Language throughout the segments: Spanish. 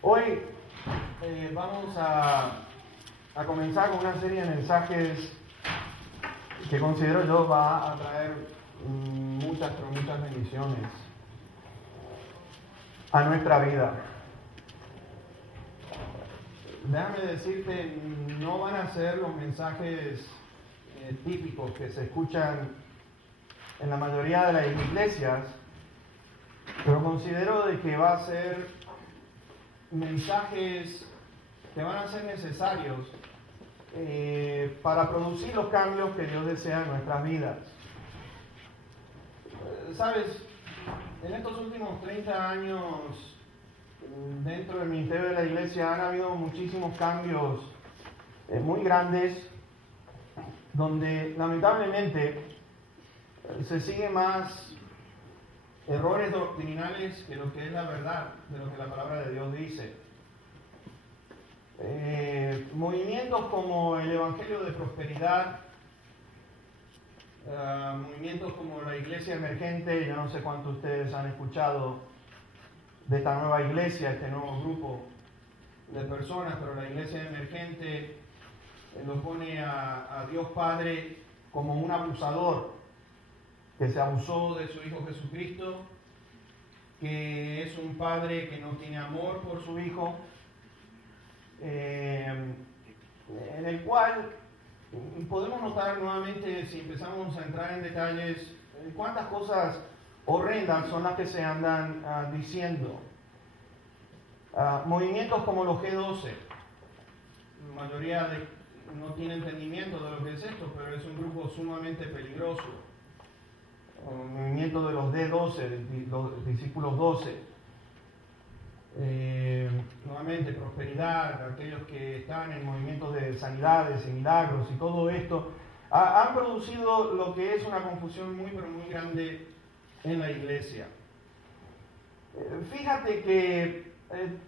Hoy vamos a comenzar con una serie de mensajes que considero yo va a traer muchas bendiciones a nuestra vida. Déjame decirte, no van a ser los mensajes típicos que se escuchan en la mayoría de las iglesias, pero considero de que va a ser mensajes que van a ser necesarios para producir los cambios que Dios desea en nuestras vidas. Sabes, en estos últimos 30 años dentro del ministerio de la iglesia han habido muchísimos cambios muy grandes, donde lamentablemente se sigue más errores doctrinales que lo que es la verdad de lo que la palabra de Dios dice. Movimientos como el Evangelio de Prosperidad, movimientos como la Iglesia Emergente, yo no sé cuántos de ustedes han escuchado de esta nueva iglesia, este nuevo grupo de personas, pero la Iglesia Emergente lo pone a Dios Padre como un abusador, que se abusó de su Hijo Jesucristo, que es un padre que no tiene amor por su Hijo, en el cual podemos notar nuevamente, si empezamos a entrar en detalles, cuántas cosas horrendas son las que se andan diciendo. Movimientos como los G12, la mayoría no tiene entendimiento de lo que es esto, pero es un grupo sumamente peligroso. El movimiento de los D12, los discípulos 12. Nuevamente, prosperidad, aquellos que están en movimientos de sanidades y milagros y todo esto, han producido lo que es una confusión muy grande en la iglesia. Fíjate que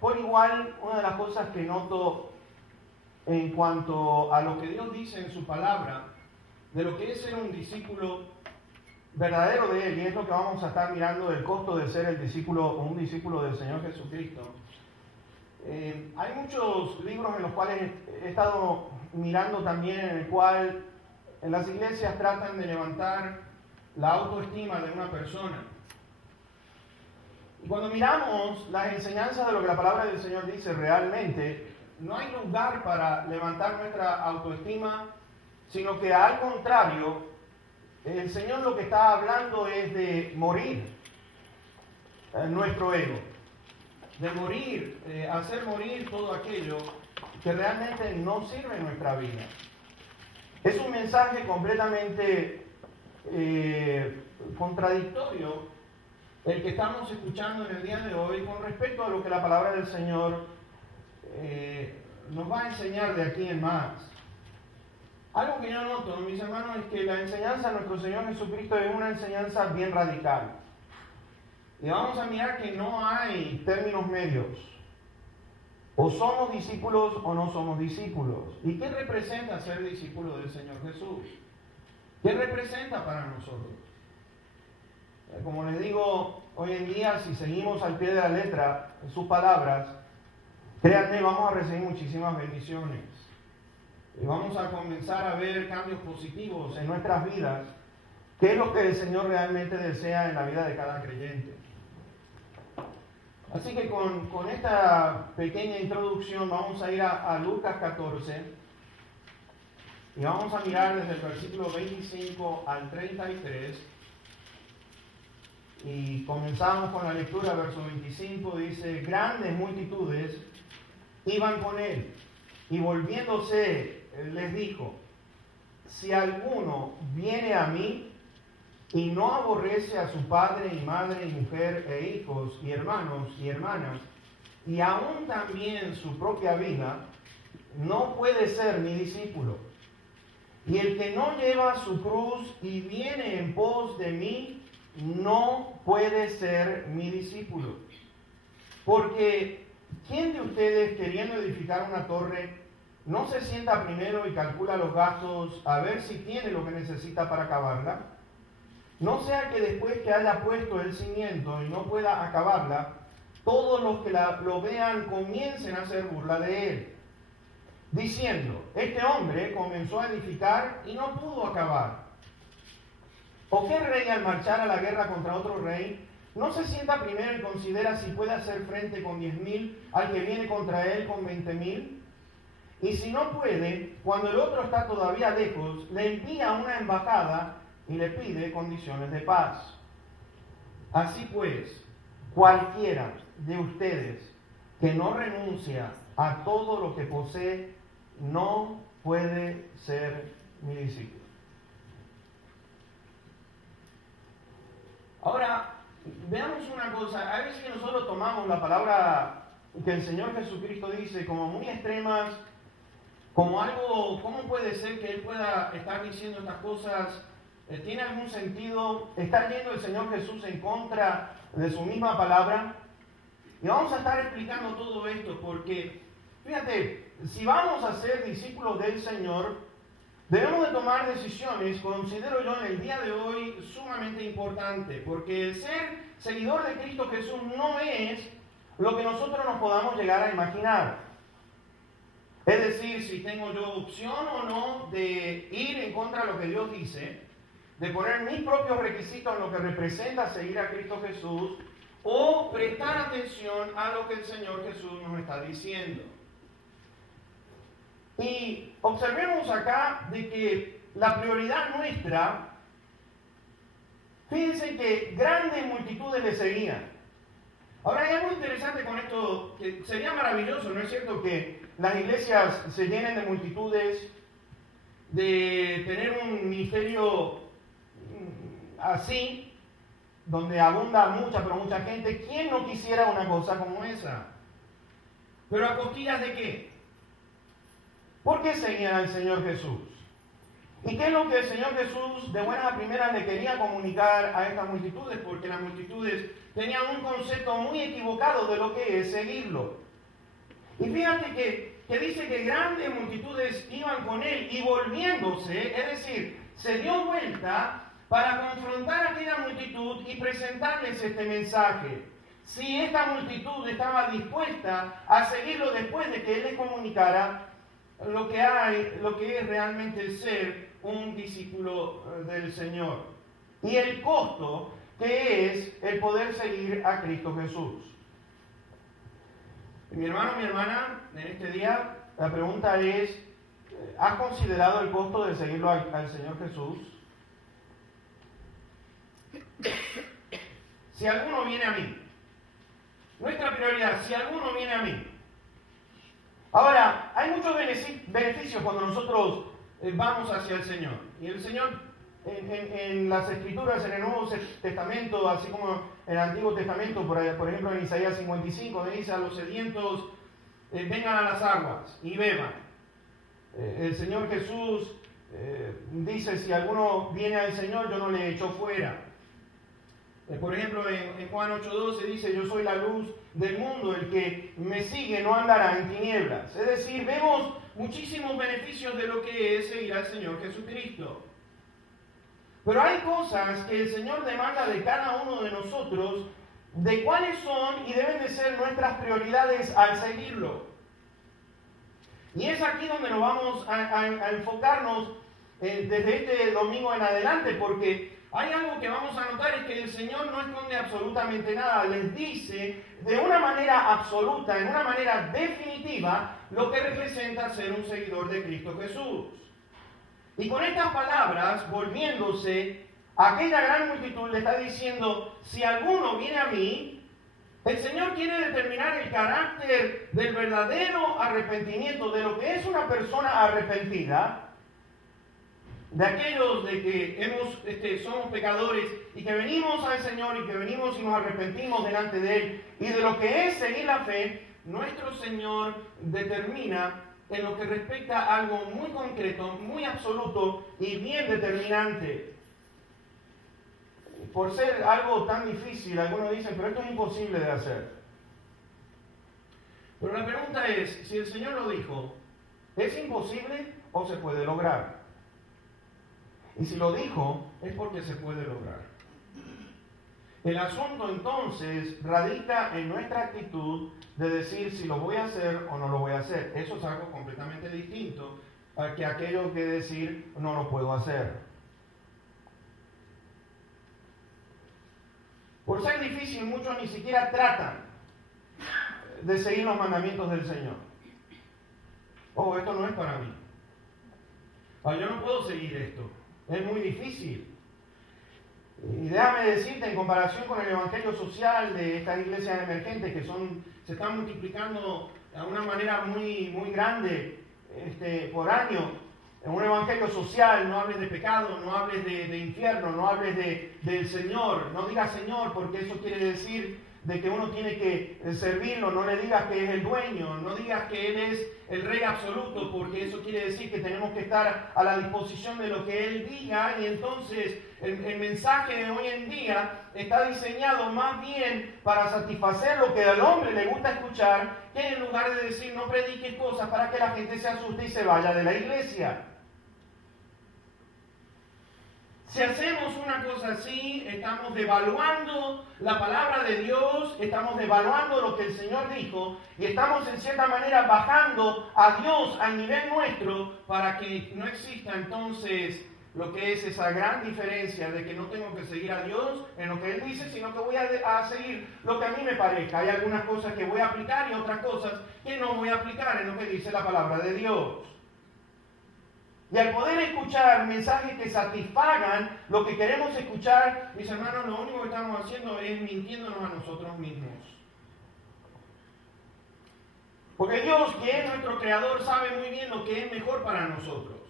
por igual, una de las cosas que noto en cuanto a lo que Dios dice en su palabra, de lo que es ser un discípulo verdadero de Él, y es lo que vamos a estar mirando del costo de ser el discípulo o un discípulo del Señor Jesucristo. Hay muchos libros en los cuales he estado mirando también, en el cual en las iglesias tratan de levantar la autoestima de una persona. Y cuando miramos las enseñanzas de lo que la palabra del Señor dice realmente, no hay lugar para levantar nuestra autoestima, sino que al contrario, el Señor lo que está hablando es de morir nuestro ego, de morir, hacer morir todo aquello que realmente no sirve en nuestra vida. Es un mensaje completamente contradictorio el que estamos escuchando en el día de hoy con respecto a lo que la palabra del Señor nos va a enseñar de aquí en más. Algo que yo noto, mis hermanos, es que la enseñanza de nuestro Señor Jesucristo es una enseñanza bien radical. Y vamos a mirar que no hay términos medios. O somos discípulos o no somos discípulos. ¿Y qué representa ser discípulo del Señor Jesús? ¿Qué representa para nosotros? Como les digo, hoy en día, si seguimos al pie de la letra sus palabras, créanme, vamos a recibir muchísimas bendiciones. Y vamos a comenzar a ver cambios positivos en nuestras vidas, que es lo que el Señor realmente desea en la vida de cada creyente. Así que con esta pequeña introducción vamos a ir a Lucas 14 y vamos a mirar desde el versículo 25 al 33 y comenzamos con la lectura. Verso 25 dice: grandes multitudes iban con él y volviéndose les dijo: si alguno viene a mí y no aborrece a su padre y madre y mujer e hijos y hermanos y hermanas, y aún también su propia vida, no puede ser mi discípulo. Y el que no lleva su cruz y viene en pos de mí, no puede ser mi discípulo. Porque ¿quién de ustedes, queriendo edificar una torre, no se sienta primero y calcula los gastos a ver si tiene lo que necesita para acabarla? No sea que después que haya puesto el cimiento y no pueda acabarla, todos los que lo vean comiencen a hacer burla de él, diciendo, este hombre comenzó a edificar y no pudo acabar. ¿O qué rey al marchar a la guerra contra otro rey no se sienta primero y considera si puede hacer frente con 10.000 al que viene contra él con 20.000? Y si no puede, cuando el otro está todavía lejos, le envía una embajada y le pide condiciones de paz. Así pues, cualquiera de ustedes que no renuncia a todo lo que posee, no puede ser mi discípulo. Ahora, veamos una cosa. A veces que nosotros tomamos la palabra que el Señor Jesucristo dice como muy extremas, como algo, ¿cómo puede ser que Él pueda estar diciendo estas cosas? ¿Tiene algún sentido? ¿Está yendo el Señor Jesús en contra de su misma palabra? Y vamos a estar explicando todo esto porque, fíjate, si vamos a ser discípulos del Señor, debemos de tomar decisiones, considero yo en el día de hoy, sumamente importante, porque el ser seguidor de Cristo Jesús no es lo que nosotros nos podamos llegar a imaginar. Es decir, si tengo yo opción o no de ir en contra de lo que Dios dice, de poner mis propios requisitos en lo que representa seguir a Cristo Jesús, o prestar atención a lo que el Señor Jesús nos está diciendo. Y observemos acá de que la prioridad nuestra, fíjense que grandes multitudes le seguían. Ahora hay algo interesante con esto, que sería maravilloso, ¿no es cierto?, que las iglesias se llenen de multitudes, de tener un ministerio así, donde abunda mucha, pero mucha gente. ¿Quién no quisiera una cosa como esa? ¿Pero a costillas de qué? ¿Por qué seguían al Señor Jesús? ¿Y qué es lo que el Señor Jesús de buenas a primeras le quería comunicar a estas multitudes? Porque las multitudes tenían un concepto muy equivocado de lo que es seguirlo. Y fíjate que dice que grandes multitudes iban con él y volviéndose, es decir, se dio vuelta para confrontar a aquella multitud y presentarles este mensaje. Si esta multitud estaba dispuesta a seguirlo después de que él les comunicara lo que es realmente ser un discípulo del Señor. Y el costo que es el poder seguir a Cristo Jesús. Mi hermano, mi hermana, en este día la pregunta es, ¿has considerado el costo de seguirlo al Señor Jesús? Si alguno viene a mí, nuestra prioridad, si alguno viene a mí. Ahora, hay muchos beneficios cuando nosotros vamos hacia el Señor. Y el Señor, en las Escrituras, en el Nuevo Testamento, así como en el Antiguo Testamento, por ejemplo en Isaías 55, dice a los sedientos, vengan a las aguas y beban. El Señor Jesús dice, si alguno viene al Señor, yo no le echo fuera. Por ejemplo, en Juan 8:12 dice, yo soy la luz del mundo, el que me sigue no andará en tinieblas. Es decir, vemos muchísimos beneficios de lo que es seguir al Señor Jesucristo. Pero hay cosas que el Señor demanda de cada uno de nosotros, de cuáles son y deben de ser nuestras prioridades al seguirlo. Y es aquí donde nos vamos a enfocarnos desde este domingo en adelante, porque hay algo que vamos a notar, es que el Señor no esconde absolutamente nada, les dice de una manera absoluta, en una manera definitiva, lo que representa ser un seguidor de Cristo Jesús. Y con estas palabras, volviéndose a aquella gran multitud, le está diciendo, si alguno viene a mí, el Señor quiere determinar el carácter del verdadero arrepentimiento, de lo que es una persona arrepentida, de aquellos de que somos pecadores y que venimos al Señor y que venimos y nos arrepentimos delante de Él, y de lo que es seguir la fe. Nuestro Señor determina en lo que respecta a algo muy concreto, muy absoluto y bien determinante. Por ser algo tan difícil, algunos dicen, pero esto es imposible de hacer. Pero la pregunta es, si el Señor lo dijo, ¿es imposible o se puede lograr? Y si lo dijo, es porque se puede lograr. El asunto entonces radica en nuestra actitud de decir si lo voy a hacer o no lo voy a hacer. Eso es algo completamente distinto a que aquello que decir no lo puedo hacer. Por ser difícil, muchos ni siquiera tratan de seguir los mandamientos del Señor. Oh, esto no es para mí. Yo no puedo seguir esto. Es muy difícil. Y déjame decirte, en comparación con el evangelio social de estas iglesias emergentes que se están multiplicando de una manera muy grande por año, en un evangelio social no hables de pecado, no hables de infierno, no hables del Señor, no digas Señor porque eso quiere decir de que uno tiene que servirlo, no le digas que es el dueño, no digas que Él es el Rey absoluto, porque eso quiere decir que tenemos que estar a la disposición de lo que Él diga, y entonces el mensaje de hoy en día está diseñado más bien para satisfacer lo que al hombre le gusta escuchar, que en lugar de decir no prediques cosas para que la gente se asuste y se vaya de la iglesia. Si hacemos una cosa así, estamos devaluando la palabra de Dios, estamos devaluando lo que el Señor dijo y estamos en cierta manera bajando a Dios al nivel nuestro para que no exista entonces lo que es esa gran diferencia de que no tengo que seguir a Dios en lo que Él dice, sino que voy a seguir lo que a mí me parezca. Hay algunas cosas que voy a aplicar y otras cosas que no voy a aplicar en lo que dice la palabra de Dios. Y al poder escuchar mensajes que satisfagan lo que queremos escuchar, mis hermanos, lo único que estamos haciendo es mintiéndonos a nosotros mismos. Porque Dios, que es nuestro Creador, sabe muy bien lo que es mejor para nosotros.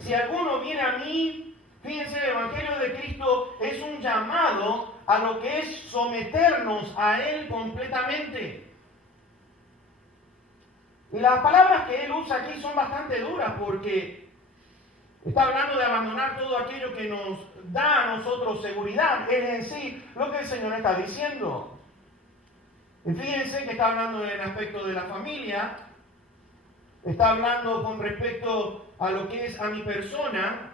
Si alguno viene a mí, fíjense, el Evangelio de Cristo es un llamado a lo que es someternos a Él completamente. Y las palabras que Él usa aquí son bastante duras porque está hablando de abandonar todo aquello que nos da a nosotros seguridad. Es en sí lo que el Señor está diciendo. Y fíjense que está hablando en el aspecto de la familia, está hablando con respecto a lo que es a mi persona,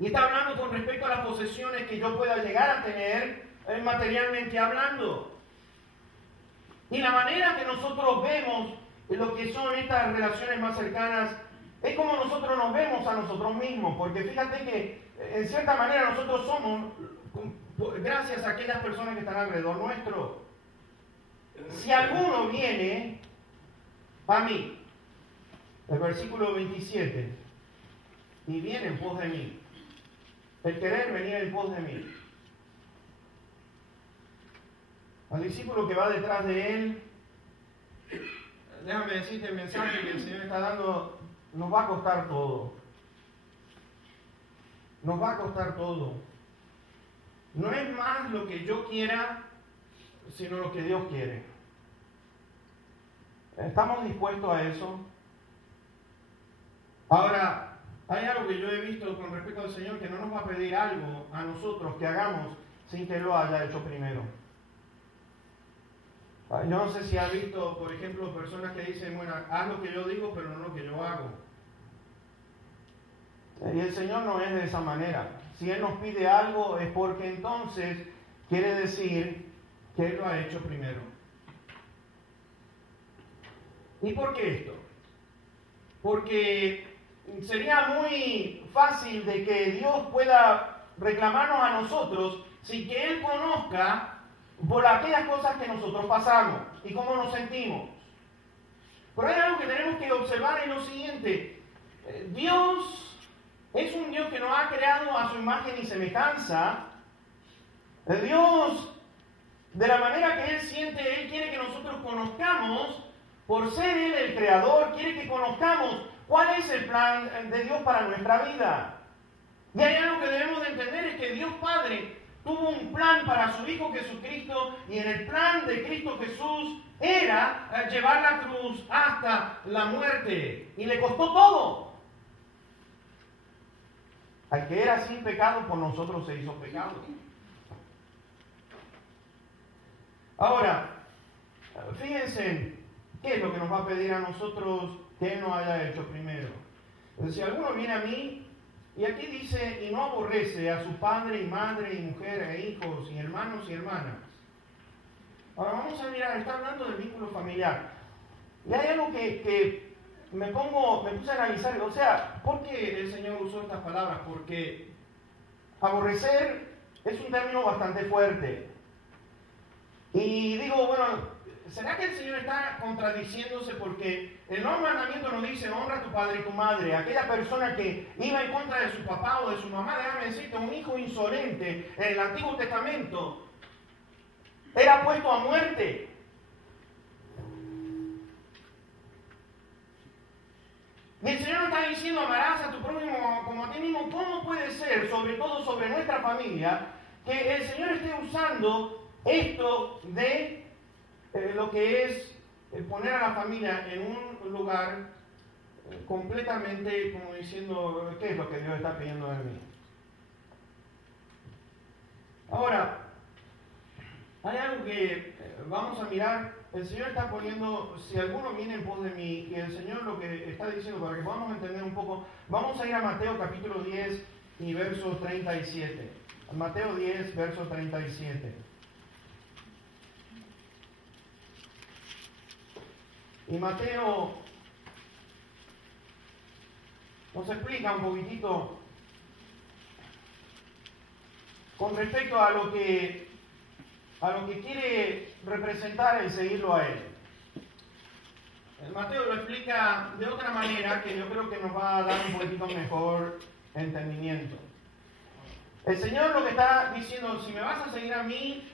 y está hablando con respecto a las posesiones que yo pueda llegar a tener materialmente hablando. Y la manera que nosotros vemos lo que son estas relaciones más cercanas es como nosotros nos vemos a nosotros mismos, porque fíjate que en cierta manera nosotros somos gracias a aquellas personas que están alrededor nuestro. Si alguno viene a mí, el versículo 27, y viene en pos de mí, el querer venir en pos de mí, al discípulo que va detrás de él, déjame decirte el mensaje que el Señor está dando. Nos va a costar todo. Nos va a costar todo. No es más lo que yo quiera, sino lo que Dios quiere. ¿Estamos dispuestos a eso? Ahora, hay algo que yo he visto con respecto al Señor, que no nos va a pedir algo a nosotros que hagamos sin que Él lo haya hecho primero. Yo no sé si has visto, por ejemplo, personas que dicen, bueno, haz lo que yo digo, pero no lo que yo hago. Y el Señor no es de esa manera. Si Él nos pide algo es porque entonces quiere decir que Él lo ha hecho primero. ¿Y por qué esto? Porque sería muy fácil de que Dios pueda reclamarnos a nosotros sin que Él conozca por aquellas cosas que nosotros pasamos y cómo nos sentimos. Pero hay algo que tenemos que observar en lo siguiente. Dios es un Dios que nos ha creado a su imagen y semejanza. Dios, de la manera que Él siente, Él quiere que nosotros conozcamos, por ser Él el Creador, quiere que conozcamos cuál es el plan de Dios para nuestra vida. Y hay algo que debemos de entender, es que Dios Padre tuvo un plan para su Hijo Jesucristo, y en el plan de Cristo Jesús era llevar la cruz hasta la muerte. Y le costó todo. Al que era sin pecado, por nosotros se hizo pecado. Ahora, fíjense, ¿qué es lo que nos va a pedir a nosotros que Él nos haya hecho primero? Si alguno viene a mí Y aquí dice, y no aborrece a su padre y madre y mujer e hijos y hermanos y hermanas. Ahora vamos a mirar, está hablando del vínculo familiar. Y hay algo que me puse a analizar, o sea, ¿por qué el Señor usó estas palabras? Porque aborrecer es un término bastante fuerte. Y digo, bueno, ¿será que el Señor está contradiciéndose? Porque el nuevo mandamiento nos dice, honra a tu padre y tu madre. Aquella persona que iba en contra de su papá o de su mamá, déjame decirte, un hijo insolente en el Antiguo Testamento era puesto a muerte. Y el Señor nos está diciendo, amarás a tu prójimo como a ti mismo. ¿Cómo puede ser, sobre todo sobre nuestra familia, que el Señor esté usando esto de lo que es poner a la familia en un lugar completamente, como diciendo, ¿qué es lo que Dios está pidiendo de mí? Ahora, hay algo que vamos a mirar. El Señor está poniendo, si alguno viene en pos de mí, y el Señor lo que está diciendo, para que podamos entender un poco, vamos a ir a Mateo capítulo 10 y verso 37. Mateo 10, verso 37. Y Mateo nos explica un poquitito con respecto a lo que quiere representar el seguirlo a Él. Mateo lo explica de otra manera que yo creo que nos va a dar un poquitito mejor entendimiento. El Señor lo que está diciendo, si me vas a seguir a mí,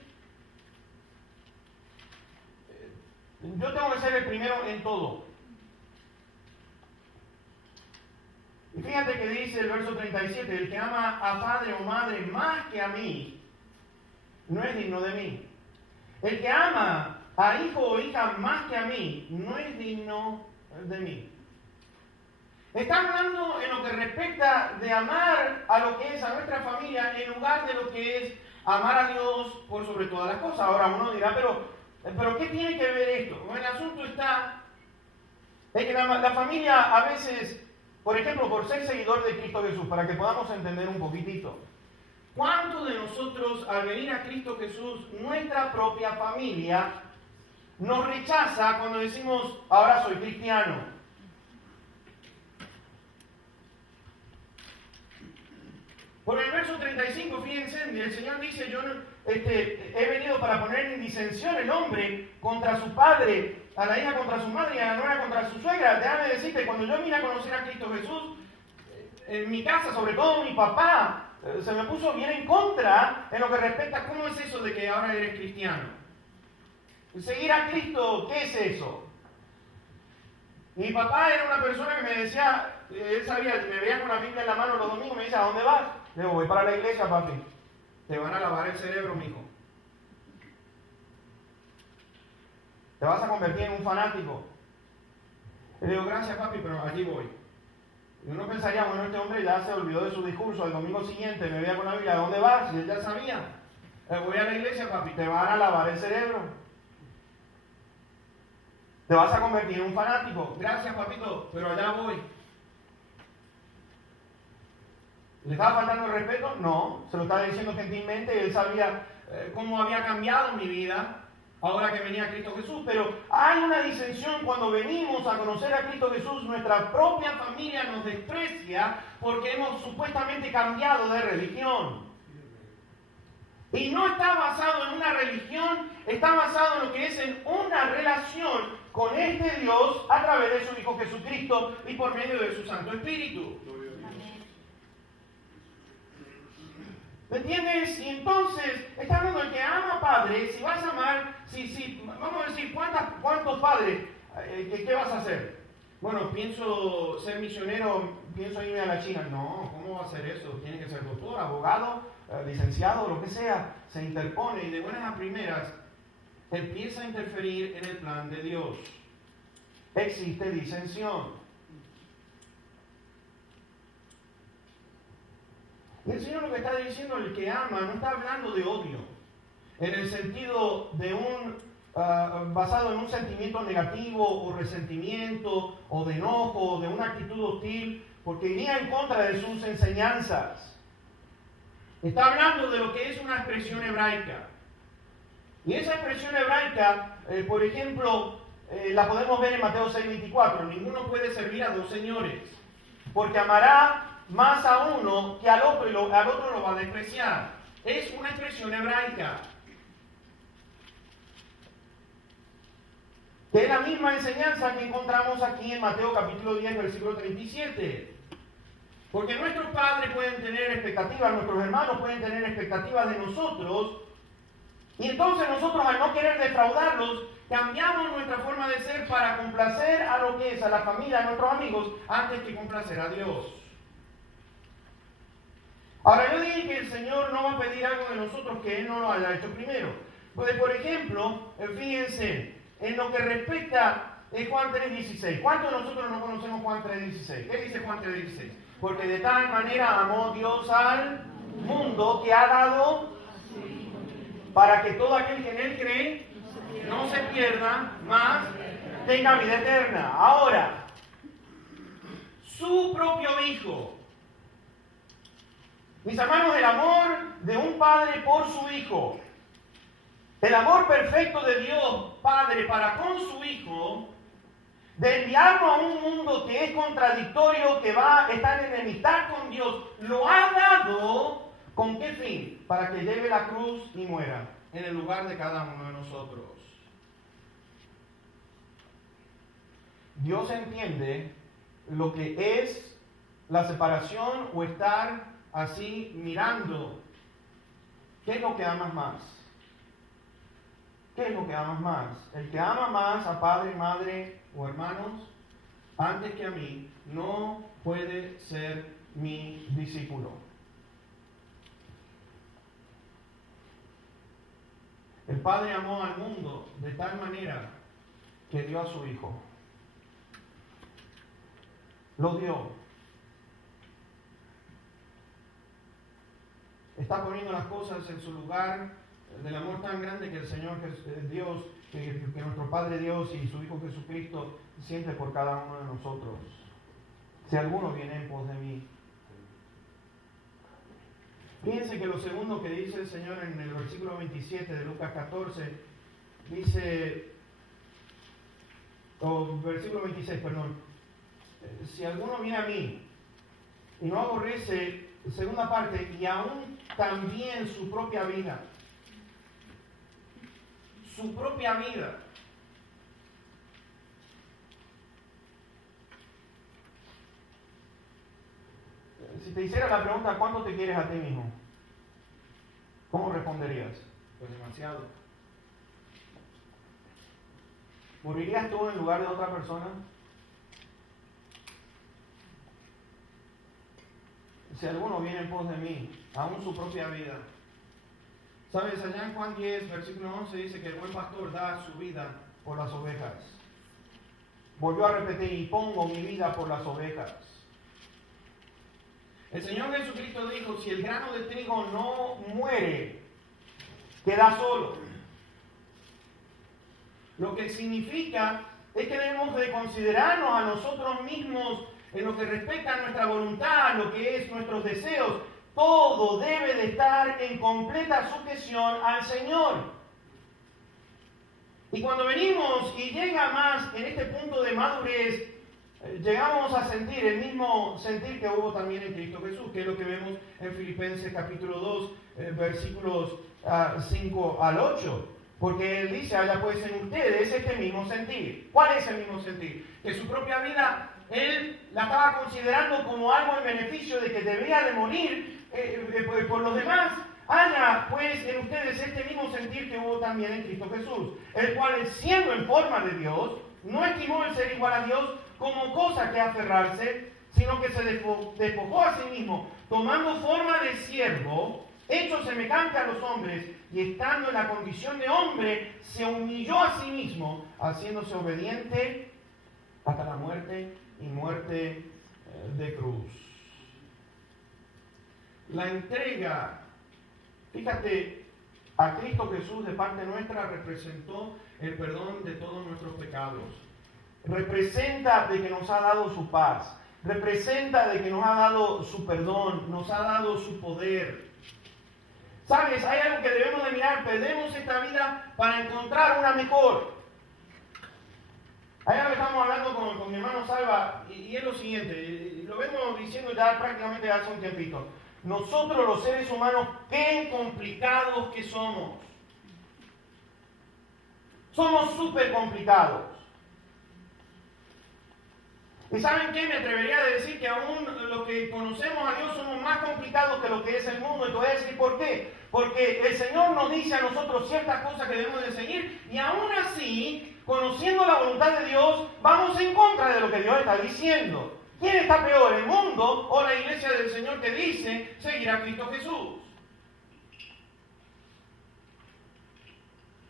yo tengo que ser el primero en todo. Y fíjate que dice el verso 37, el que ama a padre o madre más que a mí, no es digno de mí. El que ama a hijo o hija más que a mí, no es digno de mí. Está hablando en lo que respecta de amar a lo que es a nuestra familia en lugar de lo que es amar a Dios por sobre todas las cosas. Ahora uno dirá, pero ¿qué tiene que ver esto? Bueno, el asunto está en que la familia a veces, por ejemplo, por ser seguidor de Cristo Jesús, para que podamos entender un poquitito, ¿cuántos de nosotros al venir a Cristo Jesús, nuestra propia familia, nos rechaza cuando decimos, ahora soy cristiano? Por el verso 35, fíjense, el Señor dice, yo he venido para poner en disensión el hombre contra su padre, a la hija contra su madre y a la nuera contra su suegra. Déjame decirte, cuando yo vine a conocer a Cristo Jesús, en mi casa, sobre todo mi papá, se me puso bien en contra en lo que respecta a cómo es eso de que ahora eres cristiano. Seguir a Cristo, ¿qué es eso? Mi papá era una persona que me decía, él sabía, me veía con la Biblia en la mano los domingos, me dice, ¿a dónde vas? Le digo, voy para la iglesia, papi. Te van a lavar el cerebro, mijo. Te vas a convertir en un fanático. Le digo, gracias, papi, pero allí voy. Y uno pensaría, bueno, este hombre ya se olvidó de su discurso. El domingo siguiente me veía con la Biblia, ¿a dónde vas? Y él ya sabía. Voy a la iglesia, papi, te van a lavar el cerebro. Te vas a convertir en un fanático. Gracias, papito, pero allá voy. ¿Le estaba faltando el respeto? No, se lo estaba diciendo gentilmente. Él sabía cómo había cambiado mi vida ahora que venía Cristo Jesús. Pero hay una disensión cuando venimos a conocer a Cristo Jesús. Nuestra propia familia nos desprecia porque hemos supuestamente cambiado de religión. Y no está basado en una religión, está basado en lo que es en una relación con este Dios a través de su Hijo Jesucristo y por medio de su Santo Espíritu. ¿Me entiendes? Y entonces, está hablando del que ama padre, si vas a amar, vamos a decir, ¿cuántos padres? ¿Qué vas a hacer? Bueno, pienso ser misionero, pienso irme a la China. No, ¿cómo va a ser eso? Tiene que ser doctor, abogado, licenciado, lo que sea. Se interpone y de buenas a primeras empieza a interferir en el plan de Dios. Existe disensión. Y el Señor lo que está diciendo, el que ama, no está hablando de odio, en el sentido de basado en un sentimiento negativo o resentimiento o de enojo o de una actitud hostil porque iría en contra de sus enseñanzas. Está hablando de lo que es una expresión hebraica. Y esa expresión hebraica, por ejemplo, la podemos ver en Mateo 6:24. Ninguno puede servir a dos señores, porque amará más a uno que al otro y al otro lo va a despreciar. Es una expresión hebraica. Que es la misma enseñanza que encontramos aquí en Mateo capítulo 10, versículo 37. Porque nuestros padres pueden tener expectativas, nuestros hermanos pueden tener expectativas de nosotros, y entonces nosotros, al no querer defraudarlos, cambiamos nuestra forma de ser para complacer a lo que es a la familia, a nuestros amigos, antes que complacer a Dios. Ahora, yo dije que el Señor no va a pedir algo de nosotros que Él no lo haya hecho primero. Pues, por ejemplo, fíjense, en lo que respecta a Juan 3:16. ¿Cuántos de nosotros no conocemos Juan 3:16? ¿Qué dice Juan 3:16? Porque de tal manera amó Dios al mundo que ha dado para que todo aquel que en Él cree no se pierda, mas tenga vida eterna. Ahora, su propio Hijo. Mis hermanos, el amor de un padre por su Hijo, el amor perfecto de Dios Padre para con su Hijo, de enviarlo a un mundo que es contradictorio, que va a estar en enemistad con Dios, lo ha dado. ¿Con qué fin? Para que lleve la cruz y muera en el lugar de cada uno de nosotros. Dios entiende lo que es la separación o estar así mirando. ¿Qué es lo que amas más? ¿Qué es lo que amas más? El que ama más a padre, madre o hermanos antes que a mí no puede ser mi discípulo. El Padre amó al mundo de tal manera que dio a su Hijo. Lo dio. Está poniendo las cosas en su lugar del amor tan grande que el Señor Dios, que nuestro Padre Dios y su Hijo Jesucristo siente por cada uno de nosotros. Si alguno viene en pos de mí. Fíjense que lo segundo que dice el Señor en el versículo 27 de Lucas 14, dice, versículo 26, perdón, si alguno viene a mí y no aborrece, segunda parte, y aún también su propia vida, Si te hiciera la pregunta, ¿cuánto te quieres a ti mismo? ¿Cómo responderías? Pues demasiado. ¿Morirías tú en lugar de otra persona? Si alguno viene en pos de mí, aún su propia vida. ¿Sabes? Allá en Juan 10, versículo 11 dice que el buen pastor da su vida por las ovejas. Volvió a repetir, y pongo mi vida por las ovejas. El Señor Jesucristo dijo, si el grano de trigo no muere, queda solo. Lo que significa es que debemos de considerarnos a nosotros mismos en lo que respecta a nuestra voluntad, lo que es nuestros deseos. Todo debe de estar en completa sujeción al Señor. Y cuando venimos y llega más en este punto de madurez, llegamos a sentir el mismo sentir que hubo también en Cristo Jesús, que es lo que vemos en Filipenses capítulo 2, versículos 5 al 8. Porque Él dice, haya pues en ustedes este mismo sentir. ¿Cuál es el mismo sentir? Que su propia vida, Él la estaba considerando como algo en beneficio de que debía de morir por los demás. Haya pues en ustedes este mismo sentir que hubo también en Cristo Jesús, el cual, siendo en forma de Dios, no estimó el ser igual a Dios como cosa que aferrarse, sino que se despojó a sí mismo, tomando forma de siervo, hecho semejante a los hombres, y estando en la condición de hombre, se humilló a sí mismo, haciéndose obediente hasta la muerte y muerte de cruz. La entrega, fíjate, a Cristo Jesús de parte nuestra representó el perdón de todos nuestros pecados. Representa de que nos ha dado su paz. representa de que nos ha dado su perdón, nos ha dado su poder. ¿Sabes? Hay algo que debemos de mirar. Perdemos esta vida para encontrar una mejor. Hay algo que estamos hablando con mi hermano Salva y es lo siguiente, y lo vengo diciendo ya prácticamente hace un tiempito. Nosotros los seres humanos, qué complicados que somos. Somos súper complicados. ¿Y saben qué? Me atrevería a decir que aún los que conocemos a Dios somos más complicados que lo que es el mundo. Y te voy a decir por qué. Porque el Señor nos dice a nosotros ciertas cosas que debemos de seguir y aún así, conociendo la voluntad de Dios, vamos en contra de lo que Dios está diciendo. ¿Quién está peor, el mundo o la iglesia del Señor que dice seguir a Cristo Jesús?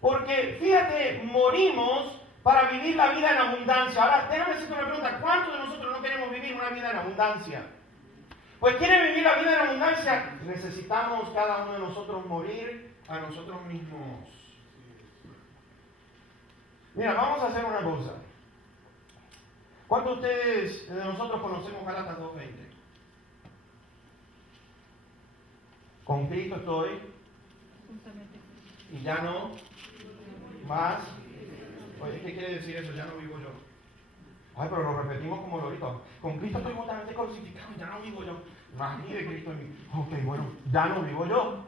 Porque, fíjate, morimos para vivir la vida en abundancia. Ahora, déjame hacerte una pregunta. ¿Cuántos de nosotros no queremos vivir una vida en abundancia? Pues ¿quieren vivir la vida en abundancia? Necesitamos cada uno de nosotros morir a nosotros mismos. Mira, vamos a hacer una cosa. ¿Cuántos de ustedes, de nosotros, conocemos Gálatas 2:20? Con Cristo estoy. Y ya no más. Oye, ¿qué quiere decir eso? Ya no vivo yo. Ay, pero lo repetimos como lorito. Con Cristo estoy totalmente crucificado, ya no vivo yo. Más ni de Cristo en mí. Ok, bueno, ya no vivo yo.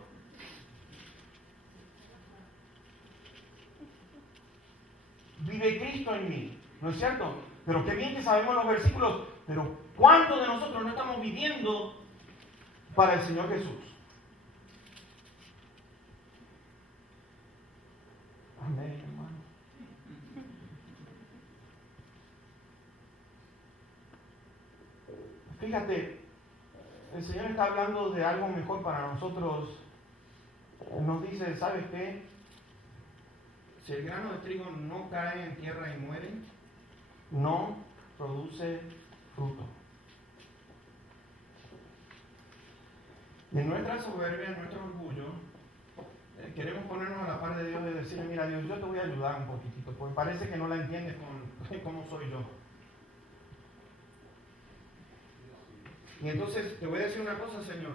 Vive Cristo en mí, ¿no es cierto? Pero qué bien que sabemos los versículos, pero ¿cuántos de nosotros no estamos viviendo para el Señor Jesús? Amén, hermano. Fíjate, el Señor está hablando de algo mejor para nosotros. Nos dice, ¿sabes qué? Si el grano de trigo no cae en tierra y muere, no produce fruto. Y en nuestra soberbia, en nuestro orgullo, queremos ponernos a la par de Dios y decirle, mira Dios, yo te voy a ayudar un poquitito, porque parece que no la entiendes con cómo soy yo. Y entonces te voy a decir una cosa, Señor,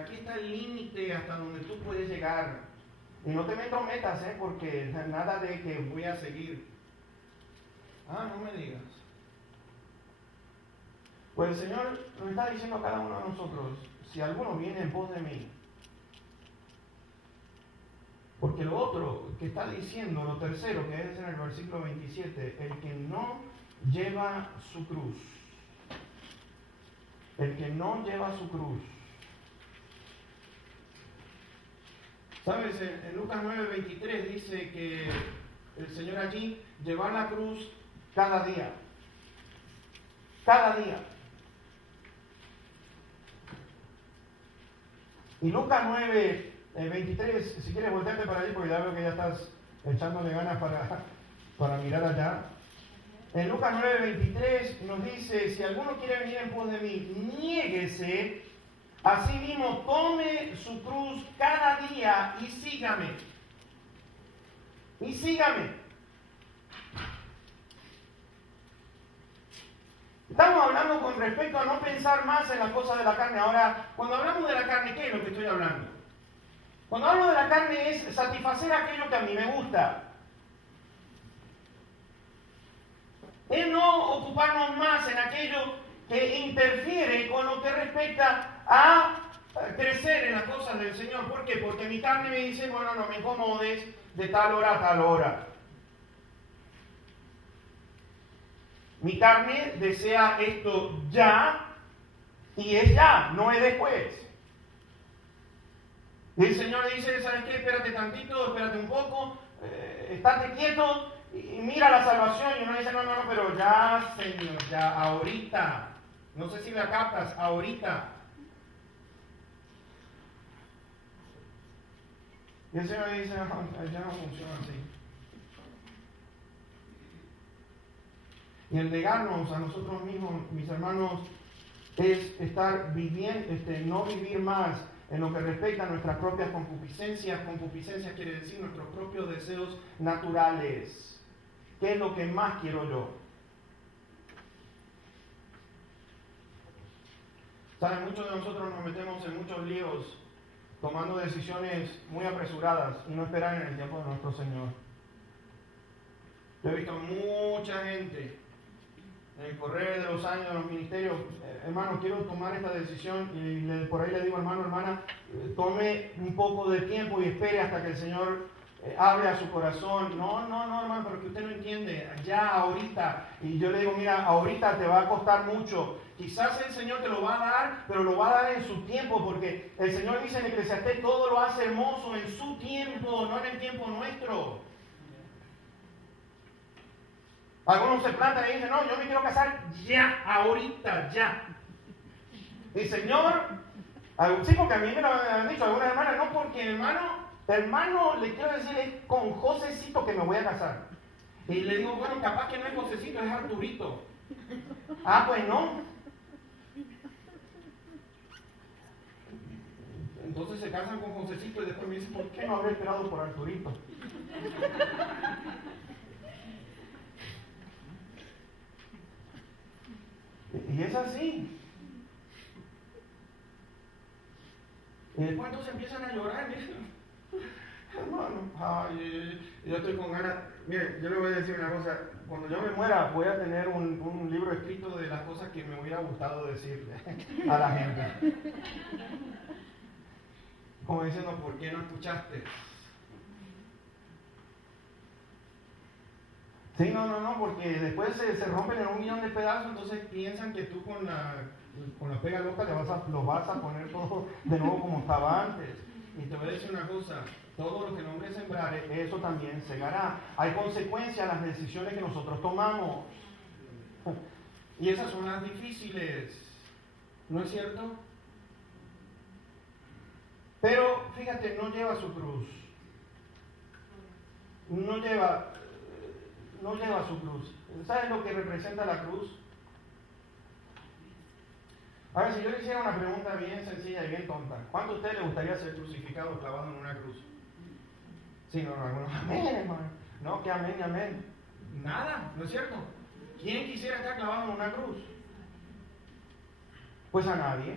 aquí está el límite hasta donde tú puedes llegar. Y no te metas, porque nada de que voy a seguir. Ah, no me digas. Pues el Señor nos está diciendo a cada uno de nosotros, si alguno viene en pos de mí. Porque lo otro que está diciendo, lo tercero, que es en el versículo 27, el que no lleva su cruz. El que no lleva su cruz. ¿Sabes? En Lucas 9:23 dice que el Señor allí lleva la cruz cada día. Cada día. Y Lucas 9:23, si quieres voltearte para allí, porque ya veo que ya estás echándole ganas para mirar allá. En Lucas 9:23 nos dice, si alguno quiere venir en pos de mí, niéguese, así mismo tome su cruz cada día y sígame. Y sígame. Estamos hablando con respecto a no pensar más en las cosas de la carne. Ahora, cuando hablamos de la carne, ¿qué es lo que estoy hablando? Cuando hablo de la carne es satisfacer aquello que a mí me gusta. Es no ocuparnos más en aquello que interfiere con lo que respecta a crecer en las cosas del Señor. ¿Por qué? Porque mi carne me dice, bueno, no me incomodes de tal hora a tal hora. Mi carne desea esto ya, y es ya, no es después. Y el Señor dice, ¿sabes qué? Espérate tantito, espérate un poco, estate quieto y mira la salvación. Y uno dice, no, pero ya, Señor, ya, ahorita. No sé si la captas, ahorita. Y el Señor dice, no, ya no funciona así. Y el negarnos a nosotros mismos, mis hermanos, es estar viviendo, no vivir más en lo que respecta a nuestras propias concupiscencias. Concupiscencias quiere decir nuestros propios deseos naturales. ¿Qué es lo que más quiero yo? Saben, muchos de nosotros nos metemos en muchos líos tomando decisiones muy apresuradas y no esperar en el tiempo de nuestro Señor. Yo he visto mucha gente en el correr de los años de los ministerios, hermano, quiero tomar esta decisión y por ahí le digo, hermano, hermana, tome un poco de tiempo y espere hasta que el Señor hable a su corazón. No, hermano, pero que usted no entiende, ya, ahorita. Y yo le digo, mira, ahorita te va a costar mucho. Quizás el Señor te lo va a dar, pero lo va a dar en su tiempo, porque el Señor dice en Eclesiastés, todo lo hace hermoso en su tiempo, no en el tiempo nuestro. Algunos se plantan y dicen, no, yo me quiero casar ya, ahorita, ya. Y Señor, sí, porque a mí me lo han dicho algunas hermanas, no, porque hermano, le quiero decir, es con Josecito que me voy a casar. Y le digo, bueno, capaz que no es Josecito, es Arturito. Ah, pues no. Entonces se casan con Josecito y después me dicen, ¿por qué no habré esperado por Arturito? Y es así. Y después entonces empiezan a llorar. Hermano, yo estoy con ganas. Mire, yo le voy a decir una cosa. Cuando yo me muera, voy a tener un libro escrito de las cosas que me hubiera gustado decirle a la gente. Como diciendo, ¿por qué no escuchaste? Sí, no, porque después se rompen en 1.000.000 de pedazos, entonces piensan que tú con la pega loca los vas a poner todo de nuevo como estaba antes. Y te voy a decir una cosa, todo lo que el hombre sembrare, eso también segará. Hay consecuencias a las decisiones que nosotros tomamos. Y esas son las difíciles, ¿no es cierto? Pero, fíjate, no lleva su cruz. No lleva su cruz. ¿Sabes lo que representa la cruz? A ver, si yo le hiciera una pregunta bien sencilla y bien tonta, ¿cuánto a usted le gustaría ser crucificado o clavado en una cruz? Sí, no, algunos, amén, hermano. No, que amén y amén. Nada, ¿no es cierto? ¿Quién quisiera estar clavado en una cruz? Pues a nadie.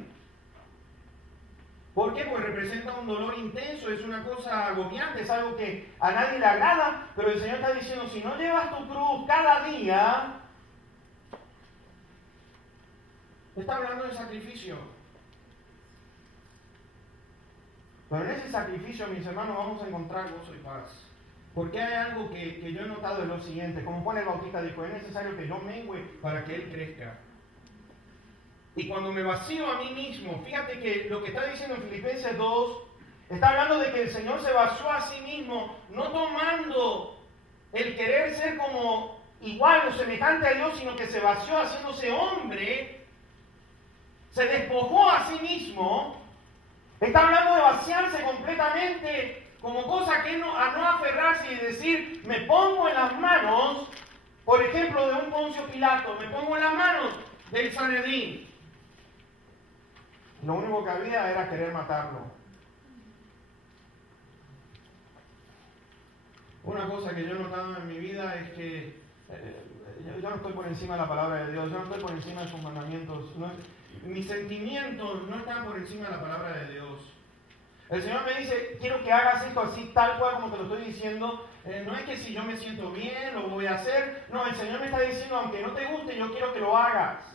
¿Por qué? Pues representa un dolor intenso, es una cosa agobiante, es algo que a nadie le agrada, pero el Señor está diciendo, si no llevas tu cruz cada día, está hablando de sacrificio. Pero en ese sacrificio, mis hermanos, vamos a encontrar gozo y paz. Porque hay algo que yo he notado de lo siguiente, como Juan el Bautista dijo, es necesario que yo mengüe para que Él crezca. Y cuando me vacío a mí mismo, fíjate que lo que está diciendo en Filipenses 2, está hablando de que el Señor se vació a sí mismo, no tomando el querer ser como igual o semejante a Dios, sino que se vació haciéndose hombre, se despojó a sí mismo. Está hablando de vaciarse completamente como cosa que a no aferrarse y decir, me pongo en las manos, por ejemplo, de un Poncio Pilato, me pongo en las manos del Sanedrín. Lo único que había era querer matarlo. Una cosa que yo he notado en mi vida es que yo no estoy por encima de la palabra de Dios, yo no estoy por encima de sus mandamientos. Mis sentimientos no están por encima de la palabra de Dios. El Señor me dice, quiero que hagas esto así, tal cual como te lo estoy diciendo. No es que si yo me siento bien, lo voy a hacer. No, el Señor me está diciendo, aunque no te guste, yo quiero que lo hagas.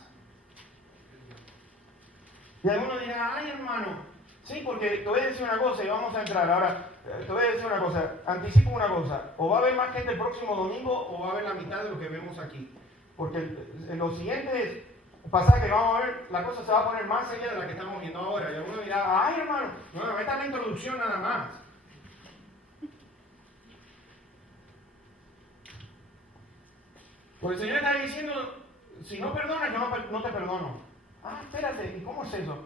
Y algunos dirán, ay hermano, sí, porque te voy a decir una cosa y vamos a entrar. Ahora, te voy a decir una cosa, anticipo una cosa. O va a haber más gente el próximo domingo o va a haber la mitad de lo que vemos aquí. Porque en los siguientes pasajes que vamos a ver, la cosa se va a poner más seria de la que estamos viendo ahora. Y algunos dirán, ay hermano, no, esta es la introducción nada más. Porque el Señor está diciendo, si no perdonas, yo no te perdono. Ah, espérate, ¿y cómo es eso?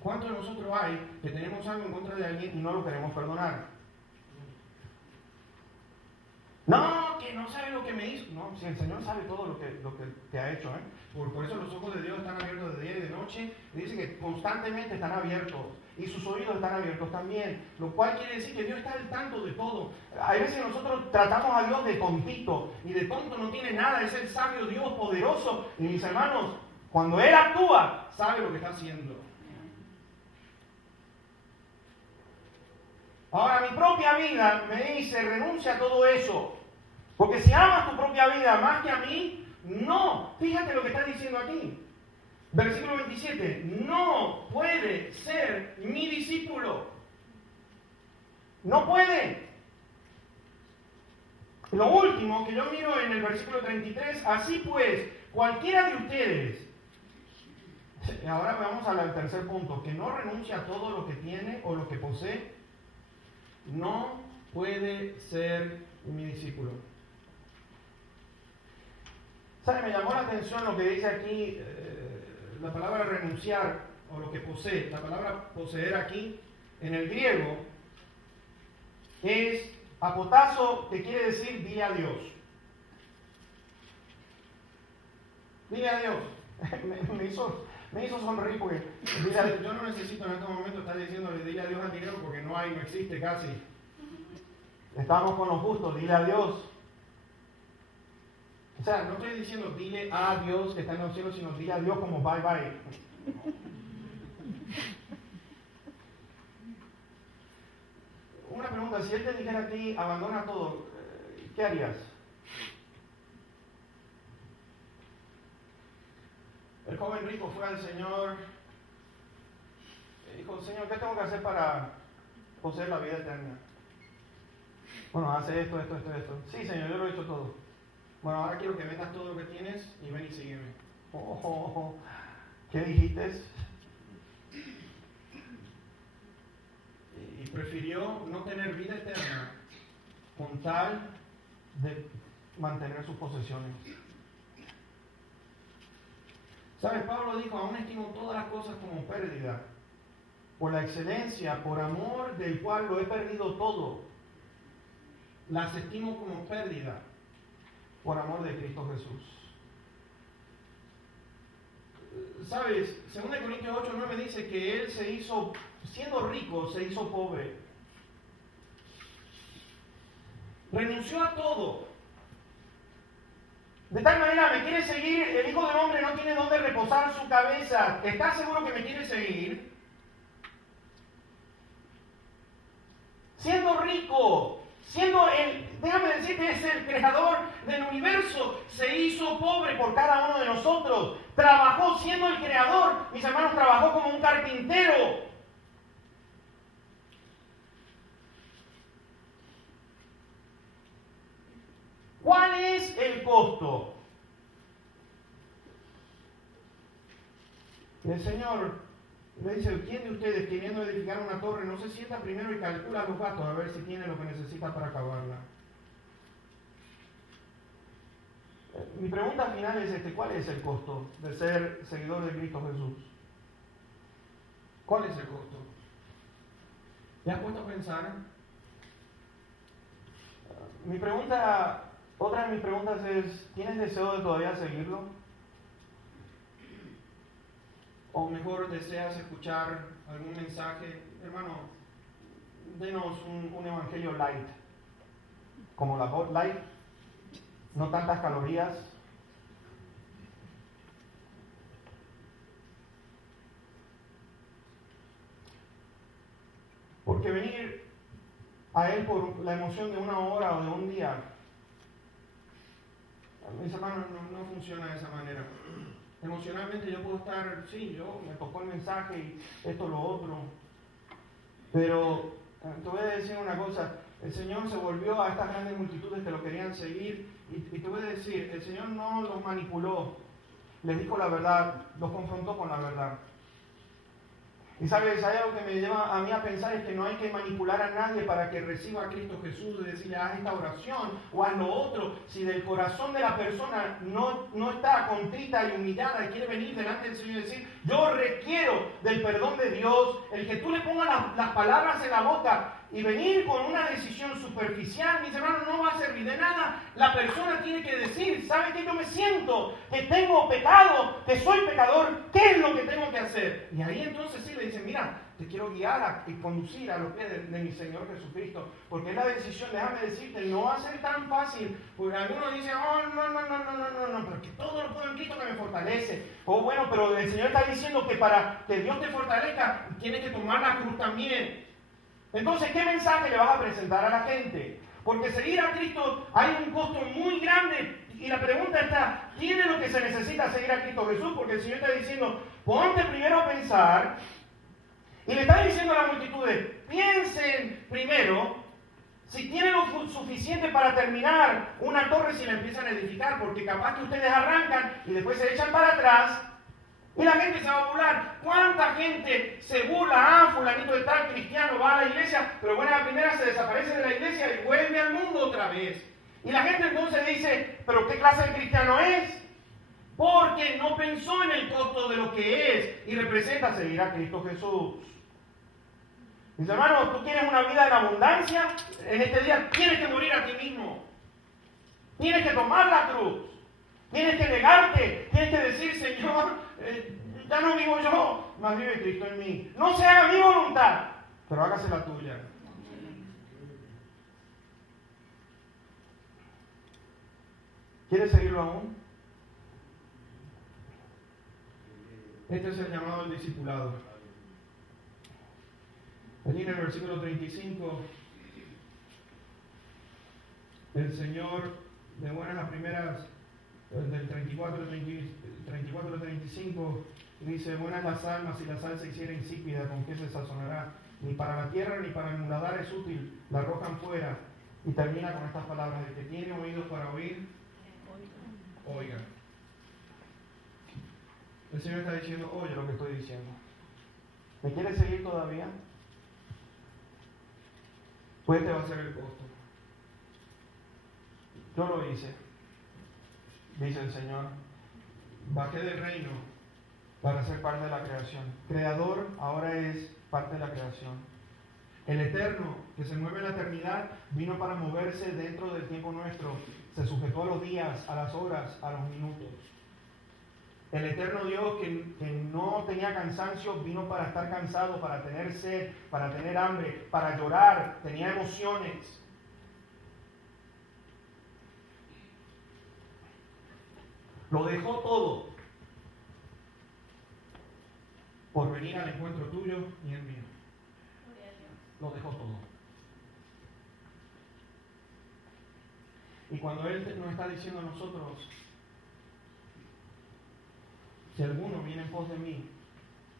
¿Cuántos de nosotros hay que tenemos algo en contra de alguien y no lo queremos perdonar? No, que no sabe lo que me hizo. No, si el Señor sabe todo lo que te ha hecho, Por eso los ojos de Dios están abiertos de día y de noche. Y dice que constantemente están abiertos. Y sus oídos están abiertos también. Lo cual quiere decir que Dios está al tanto de todo. Hay veces nosotros tratamos a Dios de tontito. Y de tonto no tiene nada. Es el sabio Dios poderoso. Y mis hermanos, cuando Él actúa, sabe lo que está haciendo. Ahora, mi propia vida me dice, renuncia a todo eso. Porque si amas tu propia vida más que a mí, no. Fíjate lo que está diciendo aquí. Versículo 27. No puede ser mi discípulo. No puede. Lo último que yo miro en el versículo 33. Así pues, cualquiera de ustedes. Ahora vamos al tercer punto. Que no renuncia a todo lo que tiene o lo que posee. No puede ser mi discípulo. ¿Sabe? Me llamó la atención lo que dice aquí, la palabra renunciar o lo que posee. La palabra poseer aquí, en el griego, es apotazo, que quiere decir dile adiós. Dile adiós. me hizo sonreír porque yo no necesito en este momento estar diciéndole dile adiós al dinero porque no existe casi. Estamos con los justos, dile adiós. O sea, no estoy diciendo dile a Dios que está en los cielos, sino dile a Dios como bye bye. Una pregunta, si Él te dijera a ti, abandona todo, ¿qué harías? El joven rico fue al Señor y dijo, Señor, ¿qué tengo que hacer para poseer la vida eterna? Bueno, hace esto. Sí, Señor, yo lo he hecho todo. Bueno, ahora quiero que vendas todo lo que tienes y ven y sígueme. ¿Qué dijiste? Y prefirió no tener vida eterna con tal de mantener sus posesiones. ¿Sabes? Pablo dijo, aún estimo todas las cosas como pérdida, por la excelencia, por amor del cual lo he perdido todo. Las estimo como pérdida, por amor de Cristo Jesús. ¿Sabes? 2 Corintios 8:9 dice que Él se hizo, siendo rico, se hizo pobre. Renunció a todo. De tal manera, ¿me quiere seguir? El Hijo del Hombre no tiene dónde reposar su cabeza. ¿Estás seguro que me quiere seguir? Siendo rico, déjame decirte, es el creador del universo, se hizo pobre por cada uno de nosotros. Trabajó siendo el creador, mis hermanos, trabajó como un carpintero. ¿Cuál es el costo? El Señor le dice, ¿quién de ustedes queriendo edificar una torre no se sienta primero y calcula los gastos a ver si tiene lo que necesita para acabarla? Mi pregunta final es ¿cuál es el costo de ser seguidor de Cristo Jesús? ¿Cuál es el costo? ¿Te has puesto a pensar? Otra de mis preguntas es, ¿tienes deseo de todavía seguirlo? O mejor deseas escuchar algún mensaje. Hermano, denos un evangelio light, como la Bud Light, no tantas calorías. Porque venir a Él por la emoción de una hora o de un día, mis hermanos, no funciona de esa manera. Emocionalmente yo puedo estar, sí, me tocó el mensaje y esto, lo otro. Pero te voy a decir una cosa, el Señor se volvió a estas grandes multitudes que lo querían seguir y te voy a decir, el Señor no los manipuló, les dijo la verdad, los confrontó con la verdad. Y sabes, hay algo que me lleva a mí a pensar, es que no hay que manipular a nadie para que reciba a Cristo Jesús, de decirle haz esta oración o haz lo otro. Si del corazón de la persona no está contrita y humillada y quiere venir delante del Señor y decir, yo requiero del perdón de Dios, el que tú le pongas las palabras en la boca y venir con una decisión superficial, mis hermanos, no va a servir de nada. La persona tiene que decir, ¿sabe qué? Yo me siento que tengo pecado, que soy pecador, ¿qué es lo que tengo que hacer? Y ahí entonces sí le dicen, mira, te quiero guiar y conducir a los pies de mi Señor Jesucristo, porque es la decisión, déjame decirte, no va a ser tan fácil, porque algunos dicen, oh, no, porque todo lo puedo en Cristo que me fortalece. Oh, bueno, pero el Señor está diciendo que para que Dios te fortalezca, tienes que tomar la cruz también. Entonces, ¿qué mensaje le vas a presentar a la gente? Porque seguir a Cristo hay un costo muy grande. Y la pregunta está, ¿tiene lo que se necesita seguir a Cristo Jesús? Porque el Señor está diciendo, ponte primero a pensar. Y le está diciendo a la multitud, piensen primero si tienen lo suficiente para terminar una torre si la empiezan a edificar. Porque capaz que ustedes arrancan y después se echan para atrás. Y la gente se va a burlar. ¿Cuánta gente se burla? Ah, fulanito de tal cristiano va a la iglesia, pero bueno, a la primera se desaparece de la iglesia y vuelve al mundo otra vez. Y la gente entonces dice, ¿pero qué clase de cristiano es? Porque no pensó en el costo de lo que es y representa seguir a Cristo Jesús. Mis hermanos, tú quieres una vida en abundancia, en este día tienes que morir a ti mismo. Tienes que tomar la cruz. Tienes que negarte, tienes que decir, Señor, ya no vivo yo, mas vive Cristo en mí. No se haga mi voluntad, pero hágase la tuya. ¿Quieres seguirlo aún? Este es el llamado al discipulado. Allí en el versículo 35, el Señor, de buenas a primeras, del 34 al 35, dice, buenas las almas, si la sal se hiciera insípida, ¿con qué se sazonará? Ni para la tierra ni para el muladar es útil, la arrojan fuera. Y termina con estas palabras, el que tiene oídos para oír, oiga. El Señor está diciendo, oye lo que estoy diciendo. ¿Me quieres seguir todavía? Pues este va a ser el costo. Yo lo hice, dice el Señor. Bajé del reino para ser parte de la creación. Creador ahora es parte de la creación. El Eterno, que se mueve en la eternidad, vino para moverse dentro del tiempo nuestro. Se sujetó a los días, a las horas, a los minutos. El Eterno Dios, que no tenía cansancio, vino para estar cansado, para tener sed, para tener hambre, para llorar, tenía emociones. Lo dejó todo por venir al encuentro tuyo y el mío. Lo dejó todo. Y cuando Él nos está diciendo a nosotros, si alguno viene en pos de mí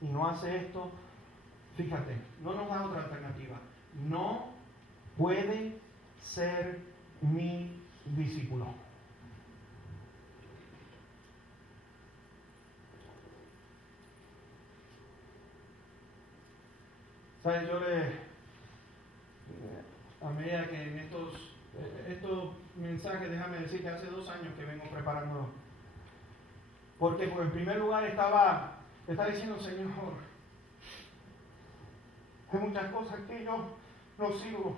y no hace esto, fíjate, no nos da otra alternativa. No puede ser mi discípulo. ¿Sabes? A medida que en estos mensajes, déjame decir que hace 2 años que vengo preparándolo. Porque pues, en primer lugar estaba diciendo, Señor, hay muchas cosas que yo no sirvo.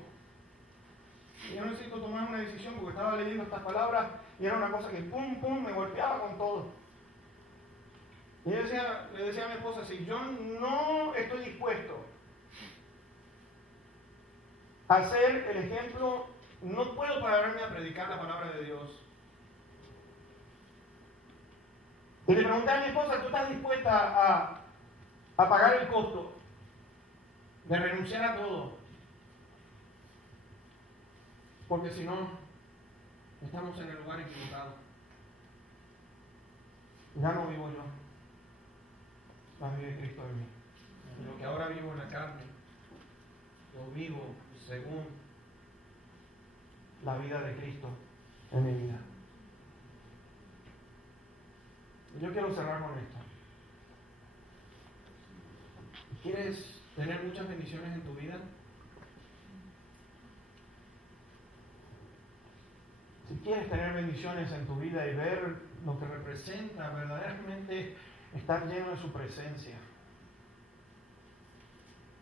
Y yo necesito tomar una decisión porque estaba leyendo estas palabras y era una cosa que pum, pum, me golpeaba con todo. Y yo le decía a mi esposa, si yo no estoy dispuesto a ser el ejemplo, no puedo pararme a predicar la palabra de Dios. Y le pregunté a mi esposa, ¿tú estás dispuesta a pagar el costo de renunciar a todo? Porque si no, estamos en el lugar equivocado. Ya no vivo yo, la vive Cristo en mí. Y lo que ahora vivo en la carne, lo vivo según la vida de Cristo en mi vida. Yo quiero cerrar con esto. ¿Quieres tener muchas bendiciones en tu vida? Si quieres tener bendiciones en tu vida y ver lo que representa verdaderamente estar lleno de su presencia,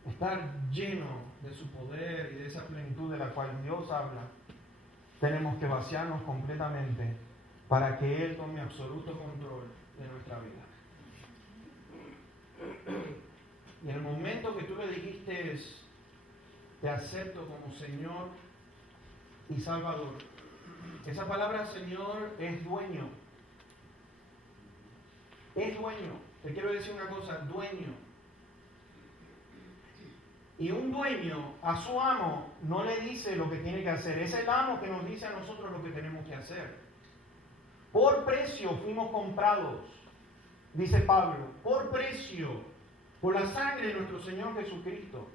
estar lleno de su poder y de esa plenitud de la cual Dios habla, tenemos que vaciarnos completamente para que Él tome absoluto control de nuestra vida. Y en el momento que tú le dijiste, te acepto como Señor y Salvador, esa palabra Señor es dueño. Es dueño. Te quiero decir una cosa, dueño. Y un dueño a su amo no le dice lo que tiene que hacer. Es el amo que nos dice a nosotros lo que tenemos que hacer. Por precio fuimos comprados, dice Pablo, por precio, por la sangre de nuestro Señor Jesucristo.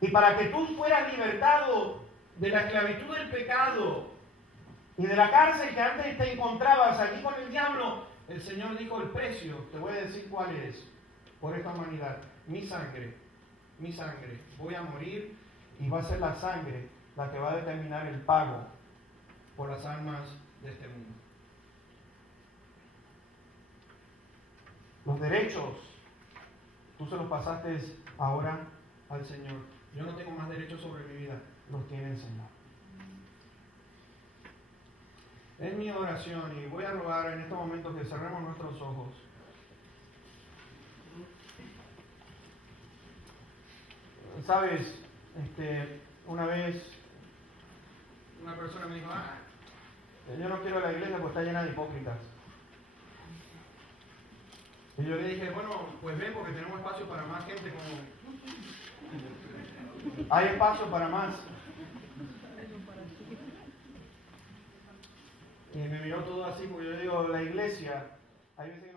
Y para que tú fueras libertado de la esclavitud del pecado y de la cárcel que antes te encontrabas allí con el diablo, el Señor dijo el precio, te voy a decir cuál es, por esta humanidad, mi sangre, voy a morir y va a ser la sangre la que va a determinar el pago por las almas de este mundo. Los derechos, tú se los pasaste ahora al Señor. Yo no tengo más derechos sobre mi vida, los tiene el Señor. Es mi oración y voy a rogar en este momento que cerremos nuestros ojos. Sabes, una vez una persona me dijo, yo no quiero la iglesia porque está llena de hipócritas. Y yo le dije, bueno, pues ven porque tenemos espacio para más gente como... Hay espacio para más. Y me miró todo así porque yo digo, la iglesia, hay veces que